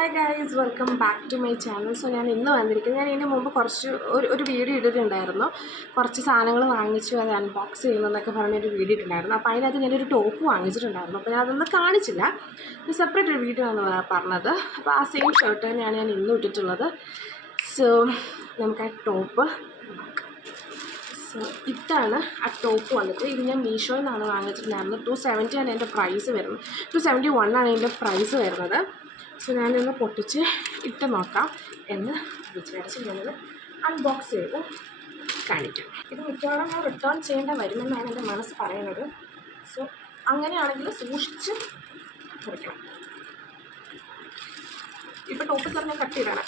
Hi guys, welcome back to my channel. So ഞാൻ ഇന്ന് വന്നിരിക്കുന്നത്, ഞാൻ ഇതിന് മുമ്പ് ഒരു വീഡിയോ ഇട്ടിട്ടുണ്ടായിരുന്നു. കുറച്ച് സാധനങ്ങൾ വാങ്ങിച്ചു, അത് അൺബോക്സ് ചെയ്യുന്നതെന്നൊക്കെ പറഞ്ഞൊരു വീഡിയോ ഇട്ടിട്ടുണ്ടായിരുന്നു. അപ്പോൾ അതിനകത്ത് ഞാനൊരു ടോപ്പ് വാങ്ങിച്ചിട്ടുണ്ടായിരുന്നു. അപ്പോൾ ഞാൻ അതൊന്നും കാണിച്ചില്ല, ഇത് സെപ്പറേറ്റ് ഒരു വീഡിയോ ആണ് പറഞ്ഞത്. അപ്പോൾ ആ സെയിം ഷർട്ട് തന്നെയാണ് ഞാൻ ഇന്നും ഇട്ടിട്ടുള്ളത്. സോ നമുക്ക് ആ ടോപ്പ് നോക്കാം. സോ ഇതാണ് ആ ടോപ്പ് വന്നിട്ട്. ഇത് ഞാൻ മീഷോയിൽ നിന്നാണ് വാങ്ങിച്ചിട്ടുണ്ടായിരുന്നത്. 270 ആണ് എൻ്റെ പ്രൈസ് വരുന്നത്. 271 ആണ് എൻ്റെ പ്രൈസ് വരുന്നത്. സോ ഞാനൊന്ന് പൊട്ടിച്ച് ഇട്ട് നോക്കാം എന്ന് വിചാരിച്ചിട്ടുള്ളത്. അൺബോക്സ് ചെയ്ത് കാണിക്കാം. ഇത് മിക്കവാറും ഞാൻ റിട്ടേൺ ചെയ്യേണ്ട വരുമെന്നാണ് എൻ്റെ മനസ്സ് പറയുന്നത്. സോ അങ്ങനെയാണെങ്കിൽ സൂക്ഷിച്ച് മുറിക്കണം. ഇപ്പോൾ ടോപ്പിൽ തന്നെ കട്ട് ചെയ്താണ്.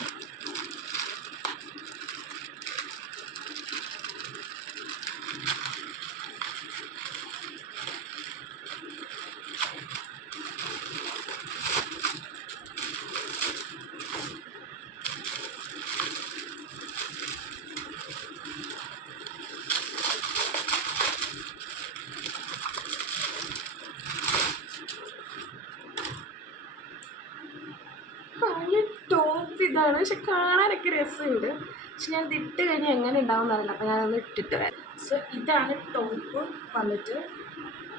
ടോപ്പ് ഇതാണ്, പക്ഷെ കാണാനൊക്കെ രസമുണ്ട്. പക്ഷെ ഞാൻ ഇട്ട് കഴിഞ്ഞാൽ എങ്ങനെ ഉണ്ടാവും എന്നറിയില്ല. അപ്പോൾ ഞാനൊന്ന് ഇട്ടിട്ട് വരാം. സോ ഇതാണ് ടോപ്പ് വന്നിട്ട്.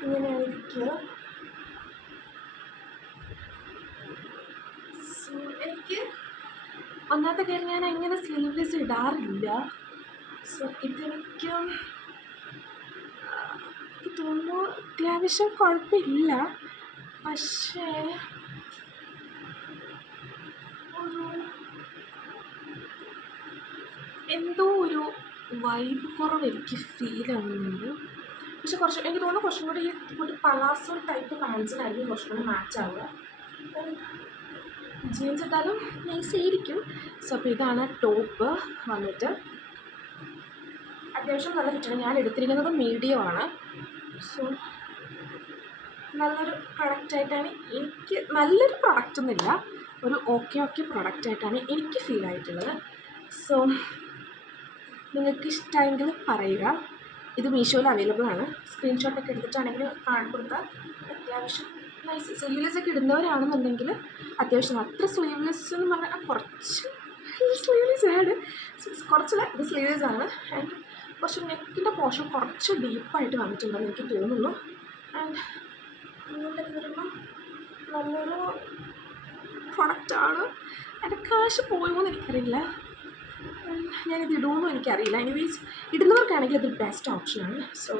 ഇങ്ങനെയായിരിക്കുക. സോ എനിക്ക് ഒന്നാമത്തെ കാര്യം, ഞാൻ അങ്ങനെ സ്ലീവ്ലെസ് ഇടാറില്ല. സോ ഇതെനിക്ക് തോന്നുന്നു അത്യാവശ്യം കുഴപ്പമില്ല. പക്ഷേ എന്തോ ഒരു വൈബ് കുറവ് എനിക്ക് ഫീൽ ആവുന്നുണ്ട്. പക്ഷെ എനിക്ക് തോന്നുന്നു കുറച്ചും കൂടി ഒരു പലാസോ ടൈപ്പ് പാൻസിനായിരിക്കും കുറച്ചും കൂടി മാച്ച് ആവുക. ജീൻസ് ഇട്ടാലും നൈസ് ആയിരിക്കും. സോ അപ്പോൾ ഇതാണ് ടോപ്പ് വന്നിട്ട്. അത്യാവശ്യം നല്ല ഫിറ്റാണ്. ഞാൻ എടുത്തിരിക്കുന്നത് മീഡിയം ആണ്. സോ നല്ലൊരു പ്രൊഡക്റ്റായിട്ടാണ് എനിക്ക്, നല്ലൊരു പ്രൊഡക്റ്റൊന്നുമില്ല, ഒരു ഓക്കെ പ്രൊഡക്റ്റായിട്ടാണ് എനിക്ക് ഫീൽ ആയിട്ടുള്ളത്. സോ നിങ്ങൾക്ക് ഇഷ്ടമായെങ്കിൽ പറയുക. ഇത് മീഷോയിൽ അവൈലബിൾ ആണ്. സ്ക്രീൻഷോട്ടൊക്കെ എടുത്തിട്ടാണെങ്കിൽ കൊടുത്താൽ അത്യാവശ്യം നൈസ്. സ്ലീവ്ലെസ് ഒക്കെ ഇടുന്നവരാണെന്നുണ്ടെങ്കിൽ അത്യാവശ്യം, അത്ര സ്ലീവ്ലെസ് എന്ന് പറഞ്ഞാൽ കുറച്ച് സ്ലീവ്ലെസ് ആണ്, കുറച്ചില്ല, ഇത് സ്ലീവ്ലെസ് ആണ്. ആൻഡ് കുറച്ച് നെക്കിൻ്റെ പോർഷൻ കുറച്ച് ഡീപ്പായിട്ട് വന്നിട്ടുണ്ടെന്ന് എനിക്ക് തോന്നുന്നു. ആൻഡ് ഇങ്ങോട്ടൊക്കെ വരുമ്പം നല്ലൊരു പ്രൊഡക്റ്റാണ്. എൻ്റെ കാശ് പോയോന്ന് എനിക്കറിയില്ല, ഞാനിത് ഇടുമെന്നും എനിക്കറിയില്ല. എനിവേസ് ഇടുന്നവർക്കാണെങ്കിൽ ഇത് ബെസ്റ്റ് ഓപ്ഷനാണ്. സോ